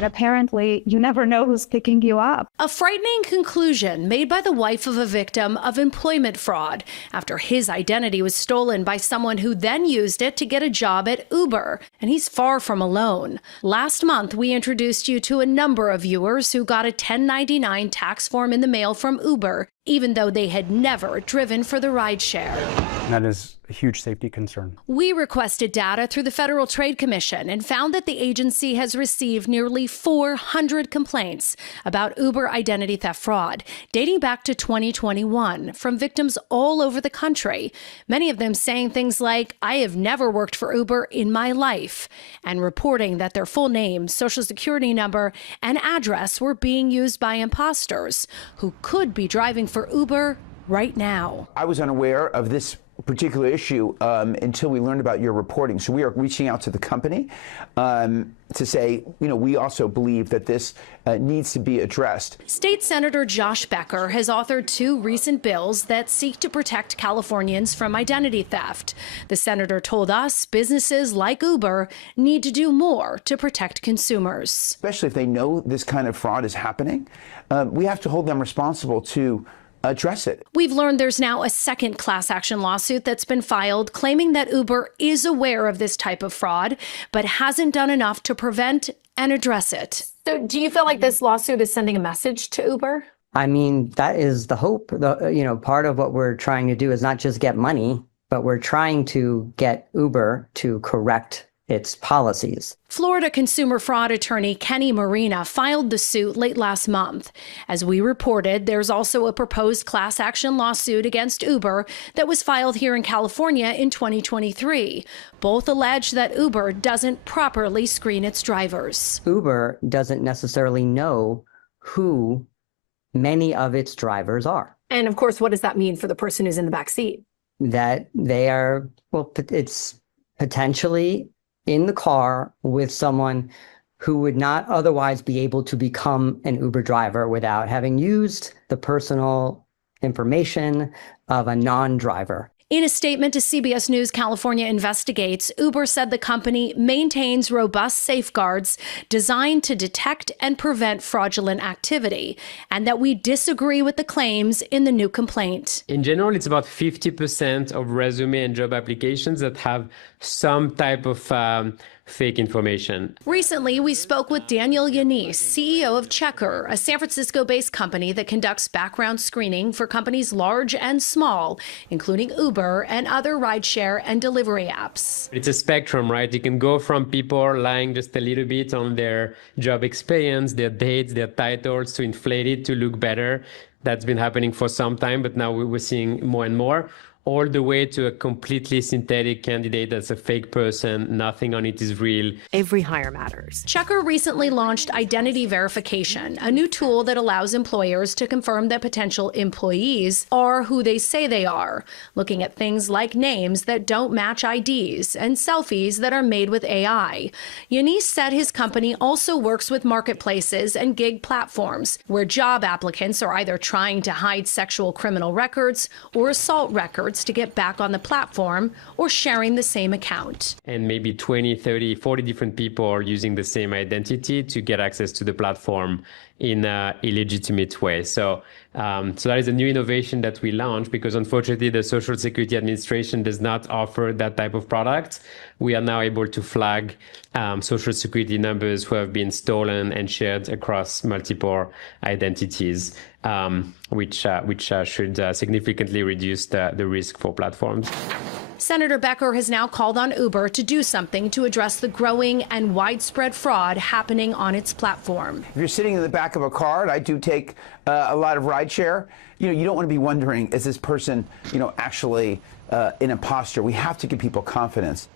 And apparently, you never know who's picking you up. A frightening conclusion made by the wife of a victim of employment fraud after his identity was stolen by someone who then used it to get a job at Uber. And he's far from alone. Last month, we introduced you to a number of viewers who got a 1099 tax form in the mail from Uber, even though they had never driven for the rideshare. That is a huge safety concern. We requested data through the Federal Trade Commission and found that the agency has received nearly 400 complaints about Uber identity theft fraud, dating back to 2021, from victims all over the country, many of them saying things like, "I have never worked for Uber in my life," and reporting that their full name, social security number, and address were being used by imposters who could be driving for Uber right now. I was unaware of this particular issue until we learned about your reporting. So we are reaching out to the company to say, we also believe that this needs to be addressed. State Senator Josh Becker has authored 2 recent bills that seek to protect Californians from identity theft. The senator told us businesses like Uber need to do more to protect consumers. Especially if they know this kind of fraud is happening, we have to hold them responsible to address it. We've learned there's now a second class action lawsuit that's been filed claiming that Uber is aware of this type of fraud, but hasn't done enough to prevent and address it. So do you feel like this lawsuit is sending a message to Uber? I mean, that is the hope. Part of what we're trying to do is not just get money, but we're trying to get Uber to correct its policies. Florida consumer fraud attorney Kenny Marina filed the suit late last month. As we reported, there's also a proposed class action lawsuit against Uber that was filed here in California in 2023. Both allege that Uber doesn't properly screen its drivers. Uber doesn't necessarily know who many of its drivers are. And of course, what does that mean for the person who's in the back seat? That they are, it's potentially in the car with someone who would not otherwise be able to become an Uber driver without having used the personal information of a non-driver. In a statement to CBS News California Investigates, Uber said the company maintains robust safeguards designed to detect and prevent fraudulent activity, and that we disagree with the claims in the new complaint. In general, it's about 50% of resume and job applications that have some type of fake information. Recently, we spoke with Daniel Yanis, CEO of Checker, a San Francisco-based company that conducts background screening for companies large and small, including Uber and other rideshare and delivery apps. It's a spectrum, right? You can go from people lying just a little bit on their job experience, their dates, their titles, to inflate it to look better. That's been happening for some time, but now we're seeing more and more. All the way to a completely synthetic candidate that's a fake person, nothing on it is real. Every hire matters. Checker recently launched Identity Verification, a new tool that allows employers to confirm that potential employees are who they say they are, looking at things like names that don't match IDs and selfies that are made with AI. Yanis said his company also works with marketplaces and gig platforms, where job applicants are either trying to hide sexual criminal records or assault records to get back on the platform, or sharing the same account. And maybe 20, 30, 40 different people are using the same identity to get access to the platform in an illegitimate way. So that is a new innovation that we launched because unfortunately the Social Security Administration does not offer that type of product. We are now able to flag Social Security numbers who have been stolen and shared across multiple identities, which should significantly reduce the risk for platforms. Senator Becker has now called on Uber to do something to address the growing and widespread fraud happening on its platform. If you're sitting in the back of a car, and I do take a lot of rideshare, you don't want to be wondering, is this person, actually an imposter? We have to give people confidence.